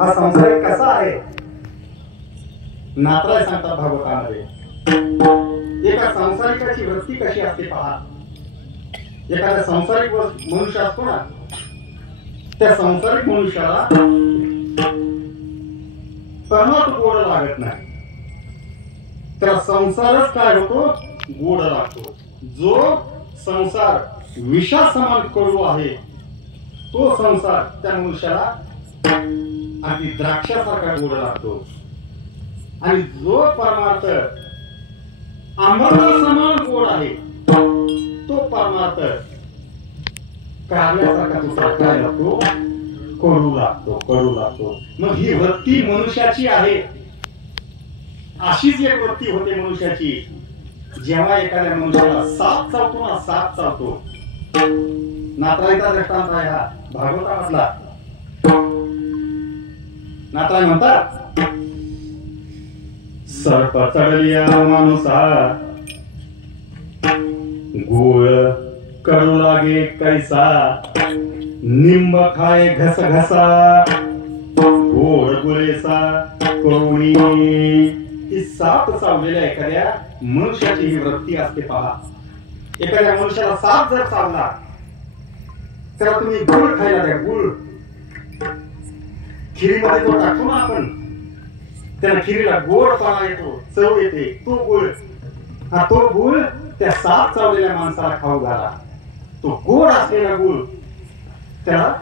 हा संसार कसा आहे? नाथराय सांगतात भागवतामध्ये, एका संसारिकाची वृत्ती कशी असते पहा. एखादा संसारिक मनुष्य असतो ना, त्या संसारिक मनुष्याला परमार्थ गोड लागत नाही. त्याला संसारच काय होतो? गोड लागतो. जो संसार विषा समान कडू आहे, तो संसार त्या मनुष्याला अगदी द्राक्षासारखा गोड लागतो. आणि जो परमार्थ अमृता समान गोड आहे, तो परमार्थ कारल्यासारखा दुसरा काय लागतो? कडू लागतो, कडू लागतो. मग ही वृत्ती मनुष्याची आहे. अशीच एक वृत्ती होते मनुष्याची जेव्हा एखाद्या मनुष्याला साप चावतो ना, साप चावतो. नाथरायचा दृष्टांत आहे हा भागवतामधला. नाथराय म्हणतात, सर्प चढलिया माणूसा, गोळ कडू लागे कैसा, निंब खाय घस घसा, गोड गुरेसा करुणी. ही साप चावलेल्या एखाद्या मनुष्याची ही वृत्ती असते पहा. एखाद्या मनुष्याला साप जर चावला, त्याला तुम्ही गुळ खायला द्या. गुळ खिरीमध्ये जो टाकतो ना आपण, त्याला खिरीला गोडपणा येतो, चव येते. तो गुळ, हा तो गुळ त्या साप चावलेल्या माणसाला खाऊ घाला. तो गोड असलेला गुळ त्याला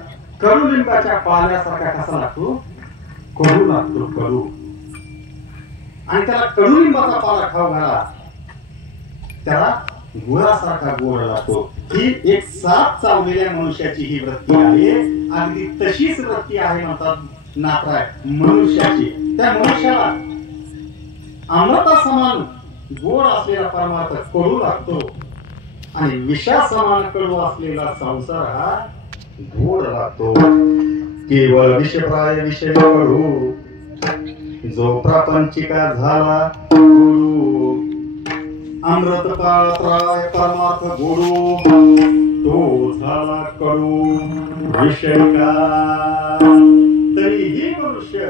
कडुलिंबाच्या पाल्यासारखा कसा लागतो? कडू लागतो, कडू. आणि त्याला कडुलिंबाचा पाला खाऊ घाला, त्याला गुळासारखा गोड लागतो. ही एक साप चावलेल्या मनुष्याची ही वृत्ती आहे. अगदी तशीच वृत्ती आहे म्हणतात नाथराय मनुष्याची. त्या मनुष्याला अमृता समान गोड असलेला परमार्थ कडू लागतो आणि विषा समान कडू असलेला संसार हा गोड लागतो. केवळ विषप्राय विषय कडू, जो प्रापंचिका झाला गुरु. अमृत प्राय परमार्थ गुरु, तो झाला कडू विषय का. तरीही मनुष्य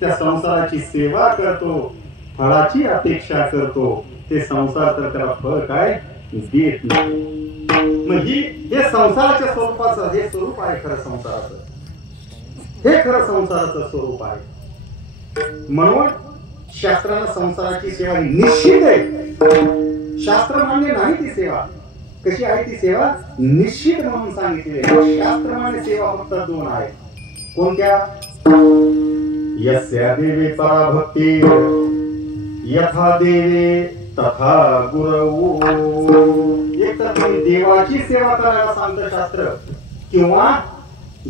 त्या संसाराची सेवा करतो, फळाची अपेक्षा करतो. ते संसार तर त्याला फळ काय देत नाही. मग हे संसाराच्या स्वरूपाचं हे स्वरूप आहे खरं संसाराचं. हे खरं संसाराचं स्वरूप आहे. म्हणून शास्त्रानं संसाराची सेवा निश्चित आहे. शास्त्र मान्य नाही ती सेवा. कशी आहे ती सेवा? निश्चित म्हणून सांगितली आहे. शास्त्रमान्य सेवा फक्त दोन आहेत. कोणत्या? यस्या देवे पराभक्ती, यथा देवे तथा गुरु. एक तर तुम्ही देवाची सेवा करायला सांगतं शास्त्र, किंवा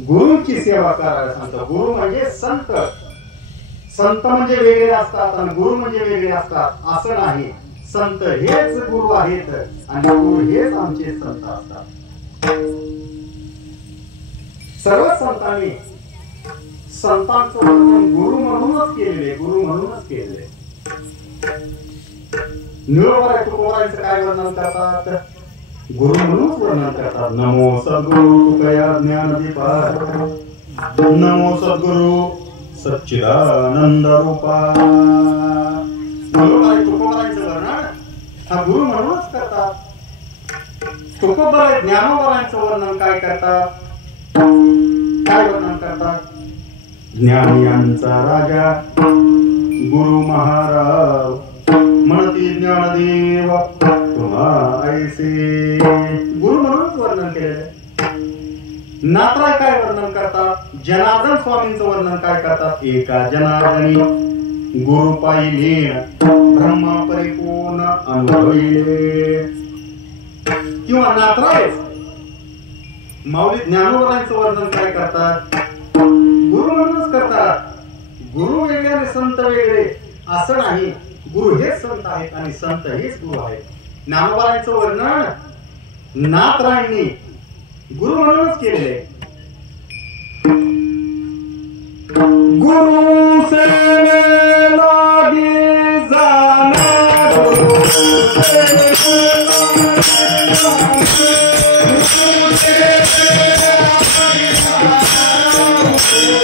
गुरुची सेवा करायला सांगतं. गुरु म्हणजे संत. संत म्हणजे वेगळे असतात आणि गुरु म्हणजे वेगळे असतात असं नाही. संत हेच गुरु आहेत आणि गुरु हेच आमचे संत असतात. सर्व संतांनी संतांचं वर्णन गुरु म्हणूनच केलेले, गुरु म्हणूनच केलेले. निळोबाई तुकोबारांचं काय वर्णन करतात? गुरु म्हणूनच वर्णन करतात. नमो सद्गुरु तुकया ज्ञानदीपा, नमो सद्गुरु सच्चिदानंद रूपा. निळोबाई तुकोबारांचं वर्णन हा गुरु म्हणूनच करतात. तुकोबाराय ज्ञानोबारांचं वर्णन काय करतात? काय वर्णन करतात? ज्ञानियांचा राजा गुरु महाराज, म्हणती ज्ञानदेव तुम्हा ऐसे. गुरु म्हणूनच वर्णन केलेलं. नाथराय काय वर्णन करतात? जनार्दन स्वामींचं वर्णन काय करतात? एका जनार्दनी गुरु पाहिले ब्रह्मा परिपूर्ण अनुभविले. किंवा नाथराय माऊली ज्ञानोबारांचं वर्णन काय करतात? गुरु म्हणूनच करतात. गुरु वेगळे आणि संत वेगळे असं नाही. गुरु हेच संत आहेत आणि संत हेच गुरु आहेत. ज्ञानोबारांचं वर्णन नाथरायांनी गुरु म्हणूनच केलेले. गुरु से लागे जाना, गुरु से Hey,